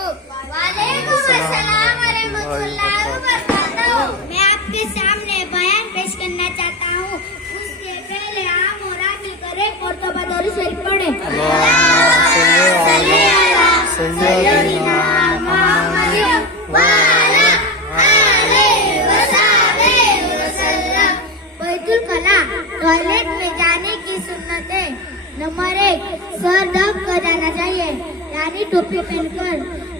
वालेकुम अस्सलाम वरहमतुल्लाहि वबरकातुहू। मैं आपके सामने बयान पेश करना चाहता हूँ। उसके पहले आप और आप मिल करें और तो बदौर शरीफ पढ़े। बैतुल कला टॉयलेट में जाने की सुन्नत है। नंबर 1, सर ढक कर जाना चाहिए, यानी टोपी पहनकर।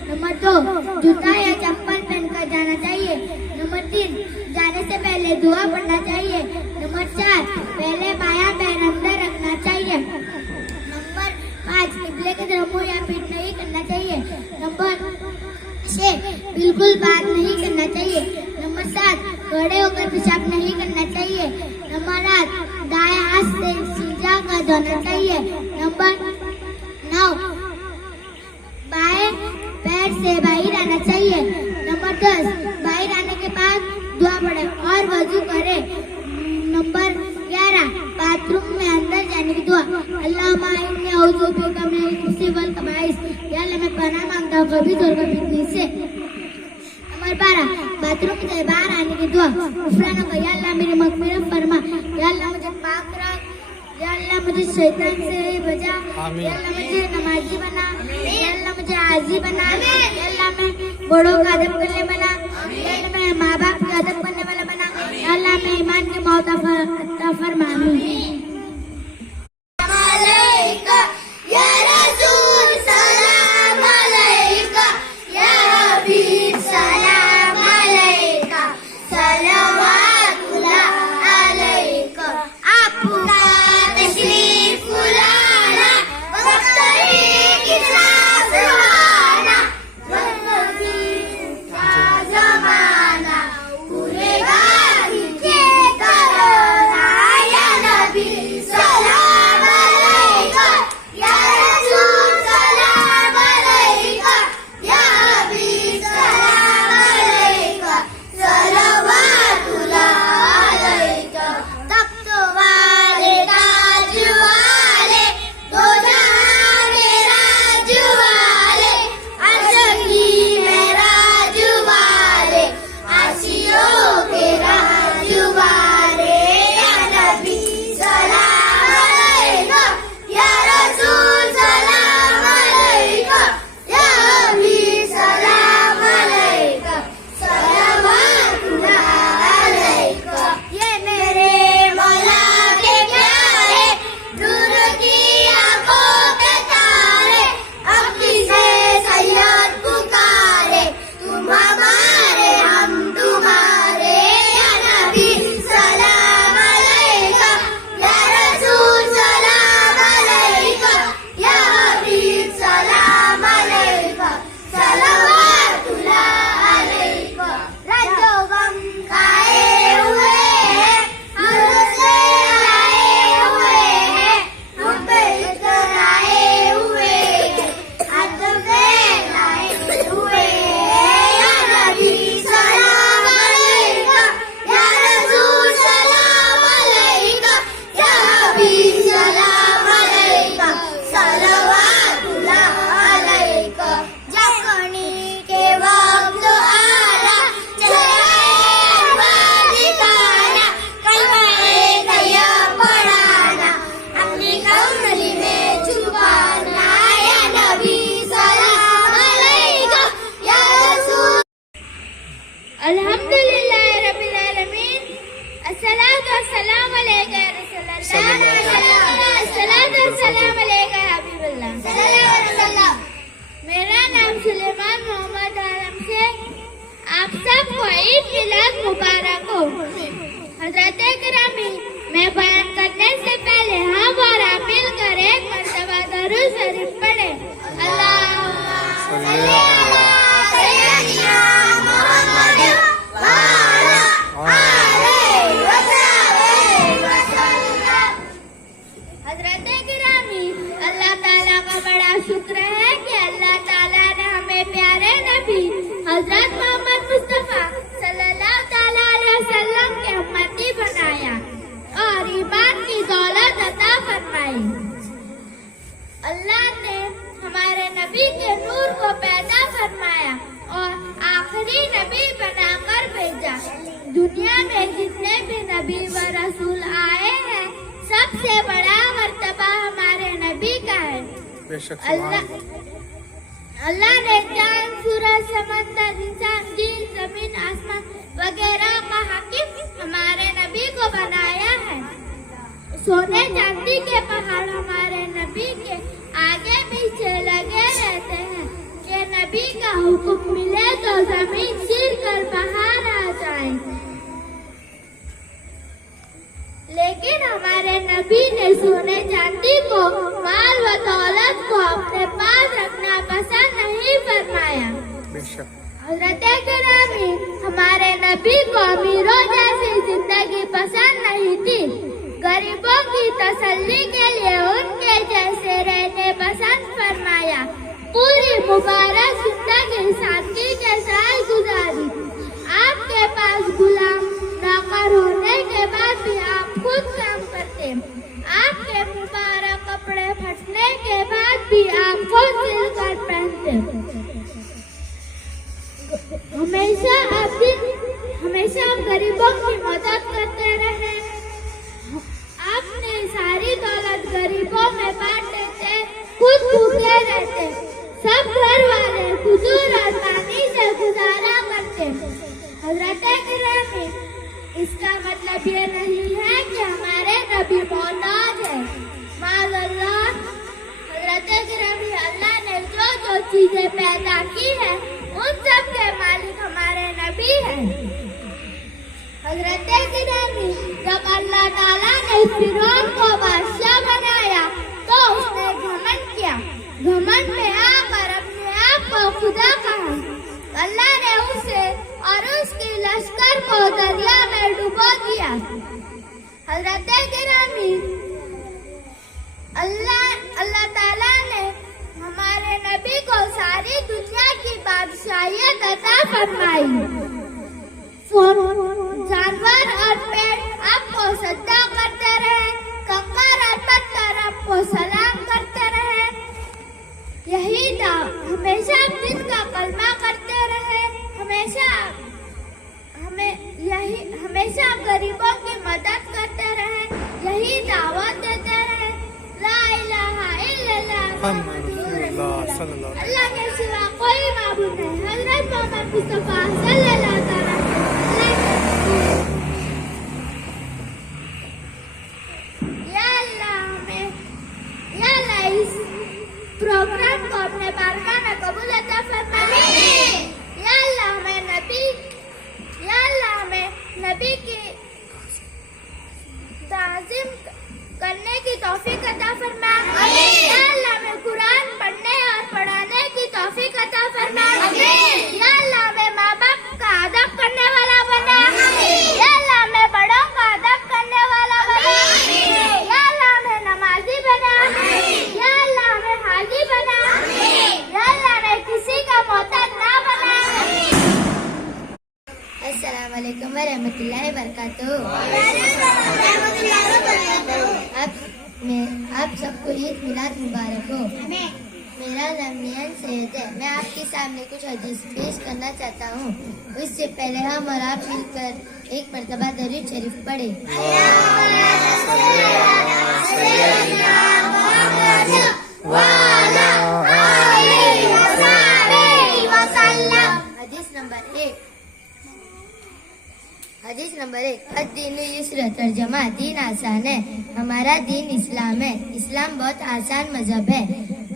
नंबर 2, जूता या चप्पल पहनकर जाना चाहिए। नंबर 3, जाने से पहले दुआ पढ़ना चाहिए। नंबर 4, पहले बायां पैर अंदर रखना चाहिए। नंबर 5, किबले की तरफ मुंह या पीठ नहीं करना चाहिए। नंबर 6, बिल्कुल बात नहीं करना चाहिए। नंबर 7, खड़े होकर पेशाब नहीं करना चाहिए। नंबर 8, दाएं हाथ से सीधा कर धोना चाहिए। नंबर 9, बाएं पैर से बाहर आना चाहिए। नंबर 10, बाहर आने के बाद दुआ पढ़े और वजू करे। नंबर 11, बाथरूम में अंदर जाने की दुआ, अल्लाहुम्मा इन्नी अऊज़ु बिका मिनल खुबूसी वल खबाइस, या अल्लाह मैं पनाह मांगता हूँ खबीस और फितने से। नंबर 12, बाथरूम से बाहर आने की दुआ, गुफराना का, या अल्लाह मेरी मग़फ़िरत फरमा, या अल्लाह मुझे पाक रख, या अल्लाह मुझे शैतान से बचा, या अल्लाह मुझे नमाजी बना, या अल्लाह मुझे आजी बना, या अल्लाह मैं बड़ों का अदब करने वाला, या अल्लाह मैं माँ बाप का अदब करने वाला बना, या अल्लाह मैं ईमान की मौत अता फरमा। मेरा नाम सुलेमान मोहम्मद आलम से। आप सबको ईद मिलाद मुबारक हो। हज़रत गिरामी, मैं बयान करने से पहले हम और आप मिलकर एक मरतबा दरूद शरीफ पढ़े। अल्लाहुम्मा सल्ली अला सय्यिदना मुहम्मद व अला आलिहि वसल्लम। हज़रत गिरामी, अल्लाह ताला का बड़ा शुक्र है कि अल्लाह ताला ने हमें प्यारे नबी हज़रत मोहम्मद मुस्तफा सल्लल्लाहु ताला अलैहि वसल्लम के उम्मती बनाया और ईमान की दौलत अता फरमाई। अल्लाह ने हमारे नबी के नूर को पैदा फरमाया। दुनिया में जितने भी नबी व रसूल आए हैं, सबसे बड़ा मर्तबा हमारे नबी का है। अल्लाह ने चांद, सूरज, समंदर, इंसान, जिन, जमीन, आसमान वगैरह का हाकिम हमारे नबी को बनाया है। सोने चांदी के पहाड़ हमारे नबी के आगे पीछे लगे रहते हैं कि नबी का हुक्म मिले तो जमीन चीर कर बाहर आ जाए। लेकिन हमारे नबी ने सोने चांदी को, माल व दौलत को अपने पास रखना पसंद नहीं फरमाया। हज़रत गिरामी, हमारे नबी को अमीरों जैसी जिंदगी पसंद नहीं थी। गरीबों की तसल्ली के लिए उनके जैसे रहने पसंद फरमाया। पूरी मुबारक जिंदगी सादगी के साथ गुजारी। आपके पास गुलाम नौकर होने के बाद भी आप खुद काम करते। आपके मुबारक कपड़े फटने के बाद भी आप खुद सिल कर पहनते। हमेशा आप गरीबों की मदद करते रहे। आपने सारी दौलत गरीबों में बांट देते, खुद भूखे रहते। सब घर वाले हुजूर और पानी से गुजारा करते। हज़रत गिरामी, इसका मतलब ये नहीं है कि हमारे नबी मोहताज है। माज़अल्लाह, हज़रत गिरामी, अल्लाह ने जो चीजें पैदा की है उन सब के मालिक हमारे नबी हैं। हज़रत गिरामी, जब अल्लाह ताला ने फिरौन को बादशाह बनाया तो उसने घमंड किया। घमंड में आकर अपने आप को खुदा कहा। अल्लाह ने उसे और उसकी लश्कर को दरिया में डुबो दिया। हज़रत गिरामी, अल्लाह ताला ने हमारे नबी को सारी दुनिया की बादशाहियत अता फरमाई। जानवर और पेड़ आपको सजदा करते रहे, कंकर और पत्थर आपको सलाम करते रहे। यही था, हमेशा दिन का कलमा करते रहे। हमेशा गरीबों की मदद करते रहे। यही दावत देते रहे। ला इलाहा इल्लल्लाह, अल्लाह के सिवा कोई माबूद नहीं। हज़रत मोहम्मद मुस्तफा सल्लल्लाहु अलैहि वसल्लम। इस प्रोग्राम को अपने बारगाह में कबूल अता फरमा। या अल्लाह हमें नबी की ताज़ीम करने की तौफीक अता फरमा। या अल्लाह हमें कुरान पढ़ने और पढ़ाने की तौफीक अता फरमा। या अल्लाह हमें माँ बाप का अदब करने वाला बना। या अल्लाह हमें बड़ों का अदब करने वाला बना। या अल्लाह हमें नमाजी बना। या अल्लाह हमें हाजी बना। या अल्लाह हमें किसी का मोहताज ना बना। अस्सलाम वालेकुम व रहमतुल्लाहि व बरकातहू। आप सबको ईद मिलाद मुबारक हो। मेरा नाम नियन सैयद है। मैं आपके सामने कुछ हदीस पेश करना चाहता हूँ। उससे पहले हम और आप मिलकर एक मर्तबा दरूद शरीफ पढ़े। हदीस नंबर 1, दीन युस्र, तर्जमा दीन आसान है। हमारा दीन इस्लाम है। इस्लाम बहुत आसान मजहब है।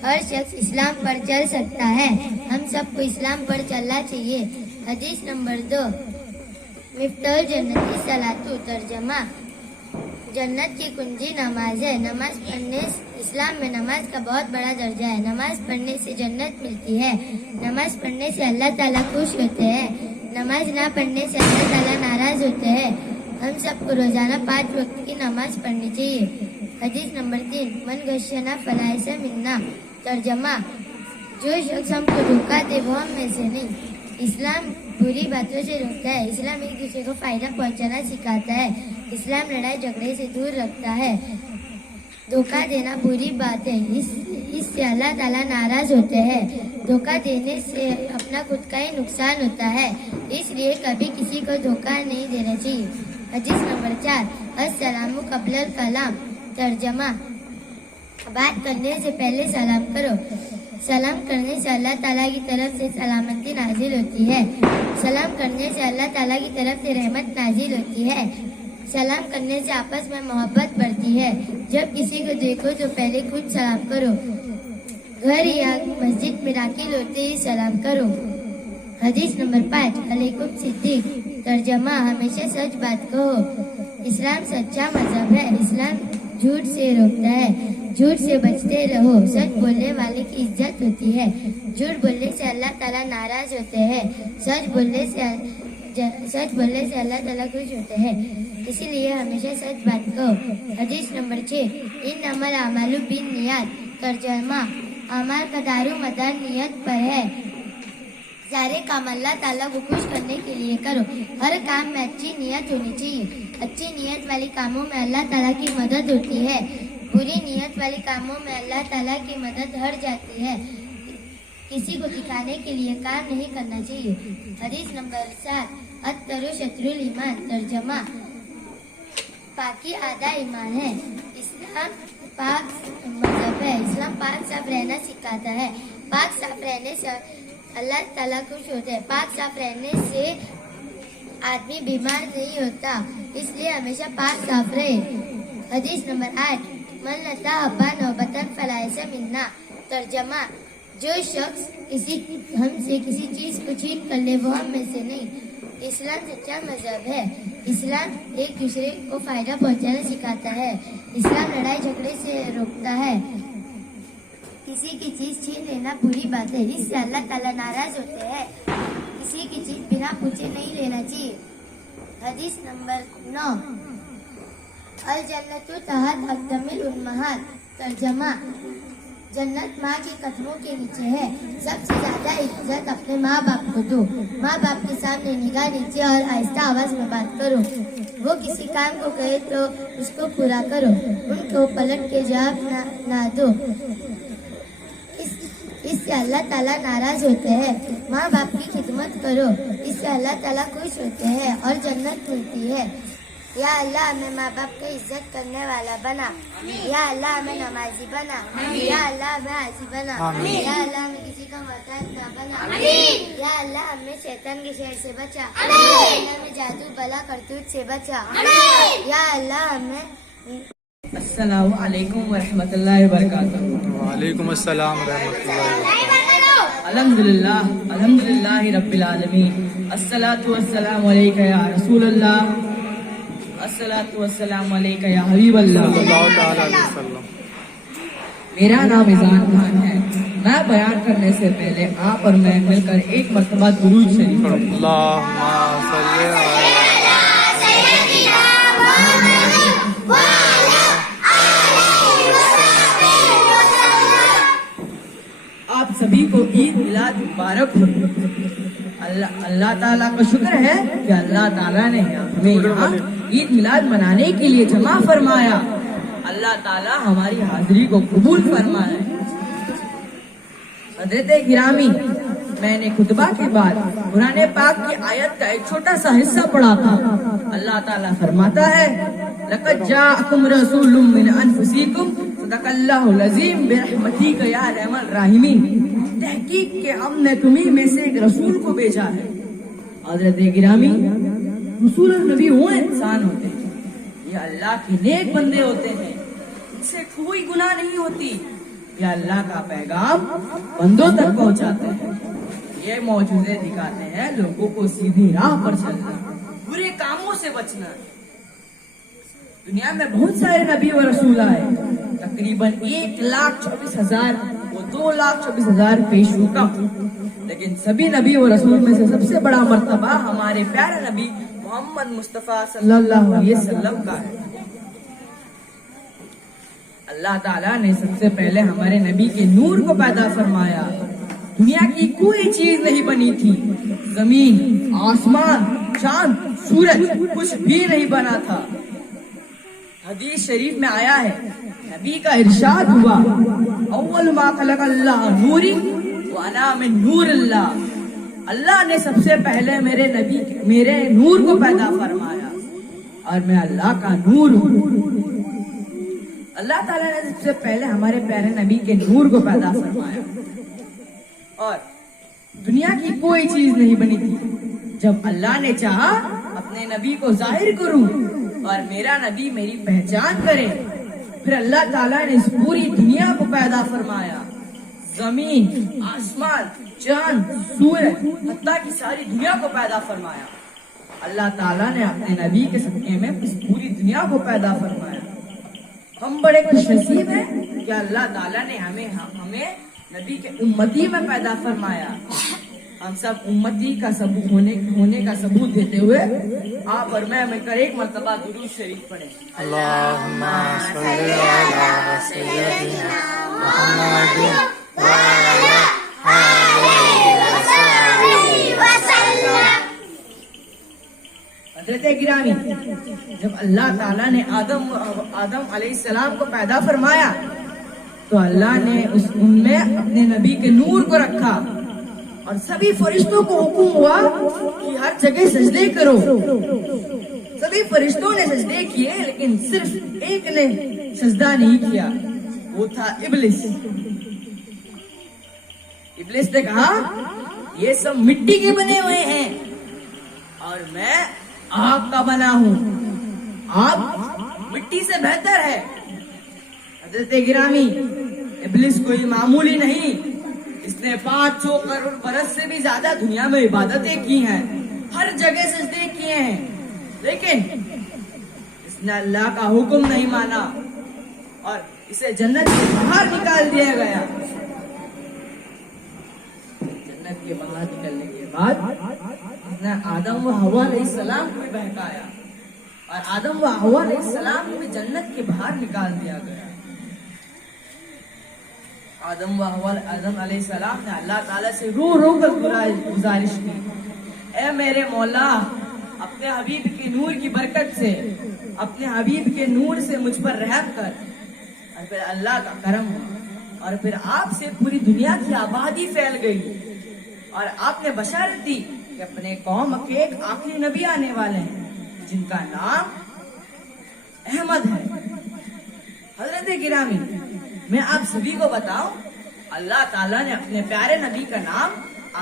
हर शख्स इस्लाम पर चल सकता है। हम सबको इस्लाम पर चलना चाहिए। हदीस नंबर 2, मिफ्ताहुल जन्नती सलातु, तर्जमा जन्नत की कुंजी नमाज है। नमाज पढ़ने इस्लाम में नमाज का बहुत बड़ा दर्जा है। नमाज पढ़ने से जन्नत मिलती है। नमाज पढ़ने से अल्लाह ताला खुश होते हैं। नमाज ना पढ़ने से अल्लाह ताला नाराज होते हैं। हम सबको रोजाना 5 वक्त की नमाज पढ़नी चाहिए। हदीस नंबर 3, मन गश्यना फलाइसा मिन्ना, तर्जमा जो शख्स हमको धोखा दे वो हम में से नहीं। इस्लाम बुरी बातों से रोकता है। इस्लाम एक दूसरे को फायदा पहुंचाना सिखाता है। इस्लाम लड़ाई झगड़े से दूर रखता है। धोखा देना बुरी बात है, इससे अल्लाह ताला नाराज होते हैं। धोखा देने से अपना खुद का ही नुकसान होता है, इसलिए कभी किसी को धोखा नहीं देना चाहिए। हदीस नंबर 4, अस्सलामु क़ब्लल कलाम। तर्जमा, बात करने से पहले सलाम करो। सलाम करने से अल्लाह ताला की तरफ से सलामती नाजिल होती है। सलाम करने से अल्लाह ताला की तरफ से रहमत नाजिल होती है। सलाम करने से आपस में मोहब्बत बढ़ती है। जब किसी को देखो तो पहले खुद सलाम करो। घर या मस्जिद में दाखिल होते ही सलाम करो। हदीस नंबर 5, अलैकुम सिद्दीक। तर्जमा, हमेशा सच बात कहो। इस्लाम सच्चा मजहब है। इस्लाम झूठ से रोकता है। झूठ से बचते रहो। सच बोलने वाले की इज्जत होती है। झूठ बोलने से अल्लाह ताला नाराज होते हैं। सच बोलने से अल्लाह ताला खुश होते हैं। इसीलिए हमेशा सच बात कहो। हदीस नंबर 6, इन्नमल अमालु बिन्नियात। तर्जमा, अमाल का दारू मदार नियत पर है। सारे काम अल्लाह ताला को खुश करने के लिए करो। हर काम में अच्छी नियत होनी चाहिए। अच्छी नियत वाले कामों में अल्लाह ताला की मदद होती है। बुरी नियत वाले कामों में अल्लाह ताला की मदद हट जाती है। किसी को दिखाने के लिए काम नहीं करना चाहिए। हदीस नंबर 7, अत्तरु शत्रुल ईमान। तर्जमा, पाकी आधा ईमान है। इस्लाम पाक मजहब है। इस्लाम पाक साफ रहना सिखाता है। पाक साफ रहने से अल्लाह ताला खुश होते हैं। पाक साफ रहने से आदमी बीमार नहीं होता, इसलिए हमेशा पाक साफ रहे। हदीस नंबर 8, मन लता अब्बा नौबतन फलाइसा मिन्ना। तर्जमा, जो शख्स हमसे किसी चीज को छीन कर ले वो हम में से नहीं। इस्लाम सच्चा मजहब है। इस्लाम एक दूसरे को फायदा पहुंचाना सिखाता है। इस्लाम लड़ाई झगड़े से रोकता है। किसी की चीज छीन लेना बुरी बात है, इससे अल्लाह ताला नाराज होते हैं। किसी की चीज बिना पूछे नहीं लेना चाहिए। हदीस नंबर 9, अल जन्नतु तहत अक़दमिल उम्महात। तर्जमा, जन्नत माँ के कदमों के नीचे है। सबसे ज्यादा इज्जत अपने माँ बाप को दो। माँ बाप के सामने निगाह नीचे और आहिस्ता आवाज में बात करो। वो किसी काम को कहे तो उसको पूरा करो। उनको पलट के जवाब ना दो, इससे अल्लाह ताला नाराज होते हैं। माँ बाप की खिदमत करो, इससे अल्लाह ताला खुश होते हैं और जन्नत मिलती है। या अल्लाह हमें माँ बाप की इज्जत करने वाला बना। या अल्लाह हमें नमाजी बना। या अल्लाह हमें हाजी बना। या अल्लाह हमें किसी का मोहताज ना बना। या अल्लाह हमें शैतान के शहर से बचा। या अल्लाह हमें जादू बला करतूत से बचा। या अल्लाह हमें। अस्सलामु अलैकुम व रहमतुल्लाहि व बरकातुहू। वालेकुम अस्सलाम व रहमतुल्लाहि व बरकातुहू। अल्हम्दुलिल्लाहि रब्बिल आलमीन। अस्सलातु वस्सलामु अलैका या रसूलल्लाह। अस्सलातु वस्सलामु अलैका या हबीबल्लाह। सल्लल्लाहु तआला अलैहि वसल्लम। मेरा नाम इज़ान खान है। मैं बयान करने से पहले आप और मैं मिलकर एक मर्तबा दुरूद शरीफ पढ़ें। अल्लाहुम्मा सल्ली अला आप सभी को ईद मिलाद मुबारक हो। अल्लाह ताला का शुक्र है कि अल्लाह ताला ने हमें यहाँ ईद मिलाद मनाने के लिए जमा फरमाया। अल्लाह ताला हमारी हाजिरी को कबूल फरमाए। हज़रत गिरामी, मैंने खुतबा के बाद कुरान पाक की आयत का एक छोटा सा हिस्सा पढ़ा था। अल्लाह ताला फरमाता है, लक़द जाअकुम रसूलुम मिन अनफुसिकुम सदक़ल्लाहुल अज़ीम बिरहमतिका या रहमल राहिमीन। तहकीक के हमने तुम्ही में से एक रसूल को भेजा है। हज़रत गिरामी, रसूल नबी वो इंसान होते हैं, ये अल्लाह के नेक बंदे होते हैं, इनसे कोई गुनाह नहीं होती। ये अल्लाह का पैगाम बंदों तक पहुंचाते हैं। ये मौजूदे दिखाते हैं लोगों को सीधी राह पर चलना, बुरे कामों से बचना। दुनिया में बहुत सारे नबी और रसूल आए, तकरीबन 1,24,000 वो 2,24,000 पेशू का, लेकिन सभी नबी और रसूल में से सबसे बड़ा मर्तबा हमारे प्यारे नबी मोहम्मद मुस्तफा सल्लल्लाहु अलैहि वसल्लम का है। अल्लाह ताला ने सबसे पहले हमारे नबी के नूर को पैदा फरमाया। दुनिया की कोई चीज नहीं बनी थी, जमीन, आसमान, चांद, सूरज कुछ भी नहीं बना था। حدیث شریف میں آیا ہے نبی کا ارشاد ہوا اول ما خلق اللہ نوری وانا من نور اللہ اللہ نے سب سے پہلے میرے نور کو پیدا فرمایا اور میں اللہ کا نور ہوں. اللہ تعالیٰ نے سب سے پہلے ہمارے پیارے نبی کے نور کو پیدا فرمایا اور دنیا کی کوئی چیز نہیں بنی تھی. جب اللہ نے چاہا اپنے نبی کو ظاہر کروں اور میرا نبی میری پہچان کرے پھر اللہ تعالیٰ نے اس پوری دنیا کو پیدا فرمایا. زمین، آسمان، چاند، سورج، حتیٰ کی ساری دنیا کو پیدا فرمایا. اللہ تعالیٰ نے اپنے نبی کے صدقے میں اس پوری دنیا کو پیدا فرمایا. ہم بڑے خوش نصیب ہیں کہ اللہ تعالیٰ نے ہمیں نبی کے امتی میں پیدا فرمایا. ہم سب امتی کا ثبوت ہونے کا ثبوت دیتے ہوئے آپ اور میں مل کر ایک مرتبہ درود شریف پڑھیں. اللہم صلی علی سیدنا محمد وعلی آلہ وسلم. حضرت گرامی، جب اللہ تعالیٰ نے آدم علیہ السلام کو پیدا فرمایا تو اللہ نے اس میں اپنے نبی کے نور کو رکھا اور سبھی فرشتوں کو حکم ہوا کہ ہر جگہ سجدے کرو. سبھی فرشتوں نے سجدے کیے لیکن صرف ایک نے سجدہ نہیں کیا، وہ تھا ابلیس. ابلیس نے کہا یہ سب مٹی کے بنے ہوئے ہیں اور میں آگ کا بنا ہوں، آگ مٹی سے بہتر ہے. حضرت گرامی، ابلیس کوئی معمولی نہیں، اس نے 500 کروڑ برس سے بھی زیادہ دنیا میں عبادتیں کی ہیں، ہر جگہ سجدے کیے ہیں، لیکن اس نے اللہ کا حکم نہیں مانا اور اسے جنت سے باہر نکال دیا گیا. جنت کے باہر نکلنے کے بعد اس نے آدم و حوا علیہ السلام کو بھی بہکایا اور آدم و حوا علیہ السلام کو بھی جنت کے باہر نکال دیا گیا. آدم علیہ السلام نے اللہ تعالیٰ سے رو کر گزارش کی، اے میرے مولا، اپنے حبیب کے نور کی برکت سے، اپنے حبیب کے نور سے مجھ پر رحم کر. اور پھر اللہ کا کرم ہوا اور پھر آپ سے پوری دنیا کی آبادی پھیل گئی اور آپ نے بشارت دی کہ اپنے قوم کے ایک آخری نبی آنے والے ہیں جن کا نام احمد ہے. حضرت گرامی، میں آپ سبھی کو بتاؤں، اللہ تعالیٰ نے اپنے پیارے نبی کا نام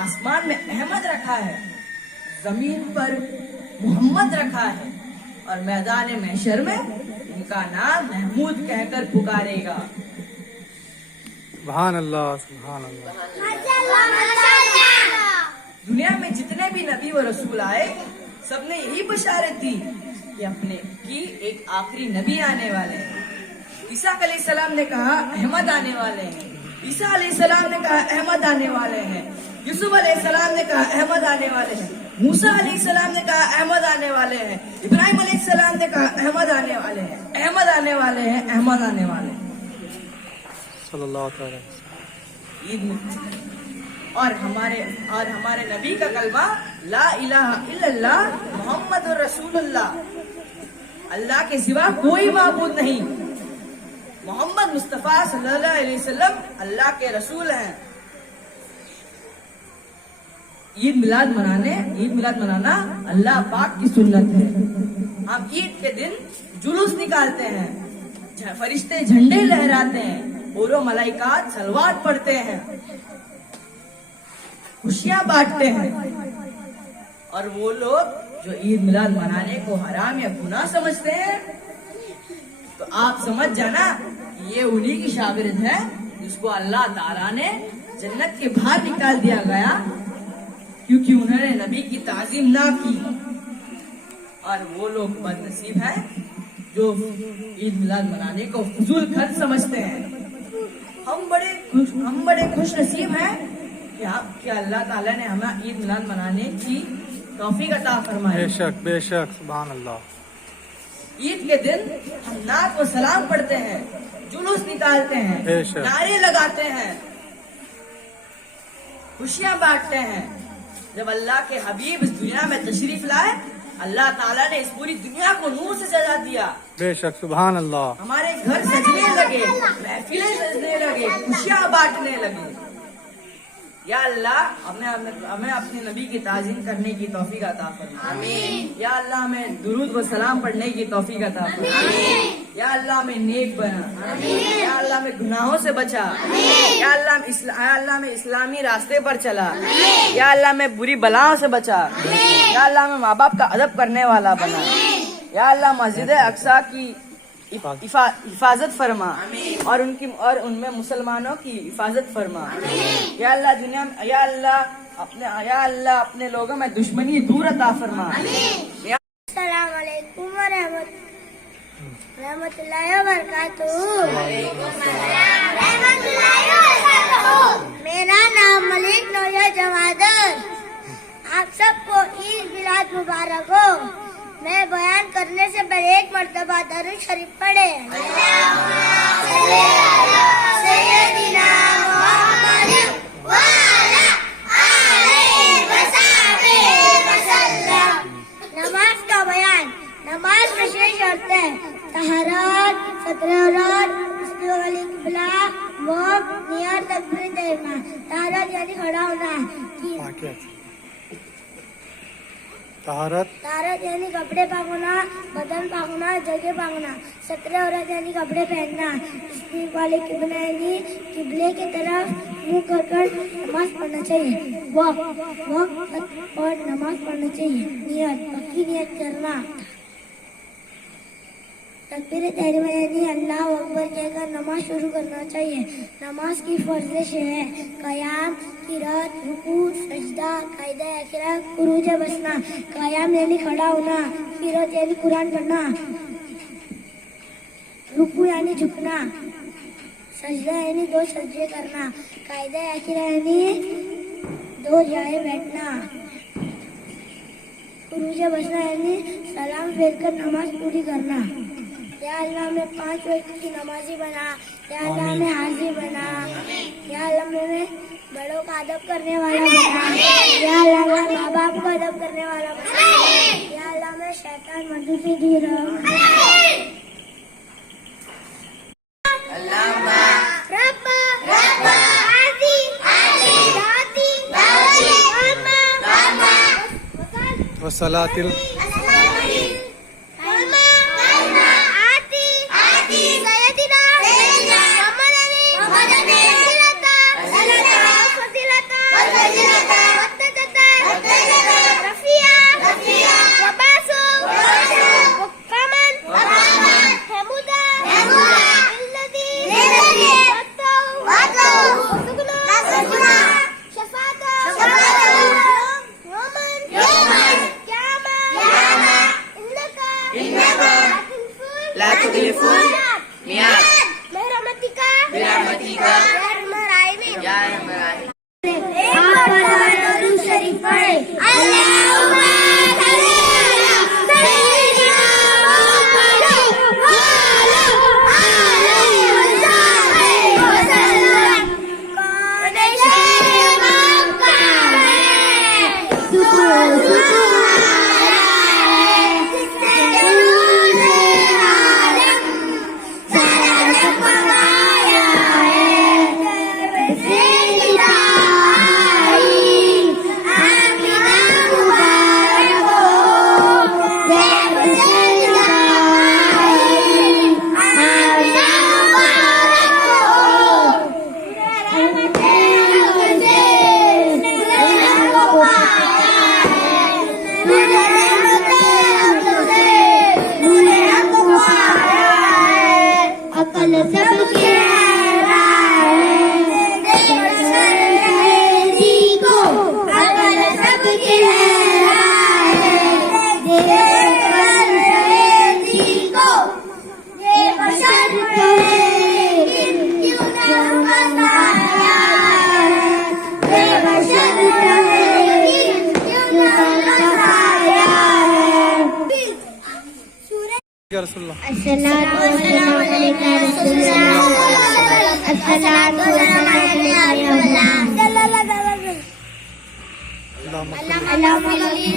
آسمان میں احمد رکھا ہے، زمین پر محمد رکھا ہے اور میدان محشر میں ان کا نام محمود کہہ کر پکارے گا. سبحان اللہ سبحان اللہ. دنیا میں جتنے بھی نبی و رسول آئے سب نے یہی بشارت دی کہ اپنے کی ایک آخری نبی آنے والے ہیں. عیسیٰ علیہ السلام نے کہا احمد آنے والے ہیں، عیسیٰ علیہ السلام نے کہا احمد آنے والے ہیں، یوسف علیہ السلام نے کہا احمد آنے والے ہیں، موسیٰ علیہ السلام نے کہا احمد آنے والے ہیں، ابراہیم علیہ السلام نے کہا احمد آنے والے ہیں، احمد آنے والے ہیں، احمد آنے والے ہیں. صلی اللہ تعالی. عید اور ہمارے نبی کا کلمہ لا الہ الا اللہ محمد رسول اللہ، اللہ کے سوا کوئی معبود نہیں، محمد مصطفیٰ صلی اللہ علیہ وسلم اللہ کے رسول ہیں. عید میلاد منانا اللہ پاک کی سنت ہے. ہم عید کے دن جلوس نکالتے ہیں، فرشتے جھنڈے لہراتے ہیں، اور ملائکات صلوات پڑھتے ہیں، خوشیاں بانٹتے ہیں. اور وہ لوگ جو عید میلاد منانے کو حرام یا گناہ سمجھتے ہیں تو آپ سمجھ جانا یہ انہی کی شاگرد ہے جس کو اللہ تعالیٰ نے جنت کے باہر نکال دیا گیا کیونکہ انہوں نے نبی کی تعظیم نہ کی. اور وہ لوگ بد نصیب ہیں جو عید میلاد منانے کو فضول خرچ سمجھتے ہیں. ہم بڑے خوش نصیب ہیں کہ اللہ تعالیٰ نے ہمیں عید میلاد منانے کی توفیق عطا فرمائی. بے شک سبحان اللہ. عید کے دن ہم نعت و سلام پڑھتے ہیں، جلوس نکالتے ہیں، نعرے لگاتے ہیں، خوشیاں بانٹتے ہیں. جب اللہ کے حبیب اس دنیا میں تشریف لائے अल्लाह ताला ने इस पूरी दुनिया को नूर से सजा दिया। बेशक सुभान अल्लाह। हमारे घर सजने लगे, महफिलें सजने लगे, खुशियां बांटने लगे। या अल्लाह हमें अपने नबी की ताज़ीम करने की तौफीक अता फरमा। आमीन। या अल्लाह हमें दुरूद व सलाम पढ़ने की तौफीक अता फरमा। आमीन। या अल्लाह हमें नेक बना। आमीन। या अल्लाह हमें गुनाहों से बचा। आमीन। या अल्लाह हमें इस्लामी रास्ते पर चला। आमीन। या अल्लाह हमें बुरी बलाओं से बचा। आमीन। या अल्लाह हमें माँ बाप का अदब करने वाला बना। आमीन। या अल्लाह मस्जिद अक्सा की हिफाजत फरमा और उनमें मुसलमानों की हिफाजत फरमा। या अल्लाह दुनिया में या अल्लाह अपने लोगों में दुश्मनी दूर अता फरमा। अस्सलाम वालेकुम व रहमतुल्लाहि व बरकातुहू। मेरा नाम मलिक नौया जवादर। आप सबको ईद मिलाद मुबारक हो। मैं बयान करने से पहले एक मर्तबा दरूद शरीफ पढ़े। नमाज का बयान। नमाज में 6 शर्तें हैं। तहरात, 17 औरत, किबला, वक्त, नियत, तकबीर तहरीमा। तहरात यानी खड़ा होना। तारत यानी कपड़े पाक होना, बदन पाक होना, जगह पाक होना। 17 औरत यानी कपड़े पहनना। इस्तीक वाले किबला यानी किबले की तरफ मुंह कर नमाज पढ़ना चाहिए। वक्त और नमाज पढ़ना चाहिए। नियत पक्की नियत करना। तकबीर तहरीमा यानी अल्लाह अकबर कहकर नमाज शुरू करना चाहिए। नमाज की फर्जिश है क़याम, क़िरात, रुकू, सजदा, कायदा अखीरा, कुरूज बसना। क़याम यानी खड़ा होना, क़िरात यानी कुरान पढ़ना, रुकू यानी झुकना, सजदा यानी 2 सजदे करना, कायदा अखीरा यानी 2 जाए बैठना, कुरूज बसना यानी सलाम फेरकर नमाज पूरी करना। या अल्लाह में 5 वक्त की नमाजी बना। या अल्लाह में हाजी बना। या अल्लाह में बड़ों का अदब करने वाला बना। या अल्लाह में माँ बाप का अदब करने वाला बना। या अल्लाह में शैतान मधु से दूर रहो। वसलातिल اللهم اغفر لوالدي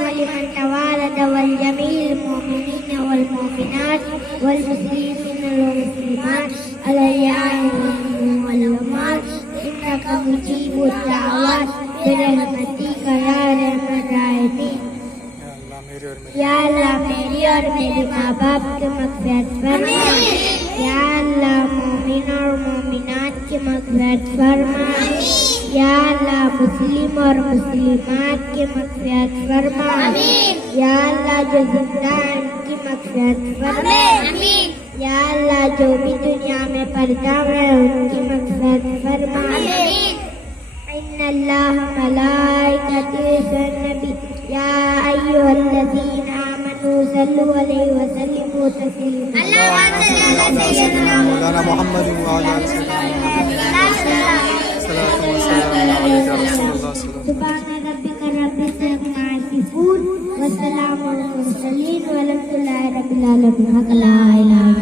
ولمن توالد والجميع المؤمنين والمؤمنات والمسلمين والمسلمات الأحياء منهم والأموات إنك مجيب الدعوات برحمتك يا أرحم الراحمين. یا اللہ میری اور میرے ماں باپ کی مغفرت فرما. یا اللہ مومن اور مومنات کی مغفرت فرما. یا اللہ مسلم اور مسلمات کی مغفرت فرما. یا اللہ جو زندہ ہیں ان کی مغفرت فرما. یا اللہ جو بھی دنیا میں پردہ ہے ان کی مغفرت فرما. ان اللہ ملائکتہ النبی یا ایھا الذین آمنوا صلوا علیہ وسلموا تسلیما. مولانا محمد وعلى آل سيدنا صلاة وسلام عليك يا رسول الله صلى الله عليه وسلم. سبحان ربک رب العزة عما یصفون وسلام علی المرسلین والحمد للہ رب العالمین.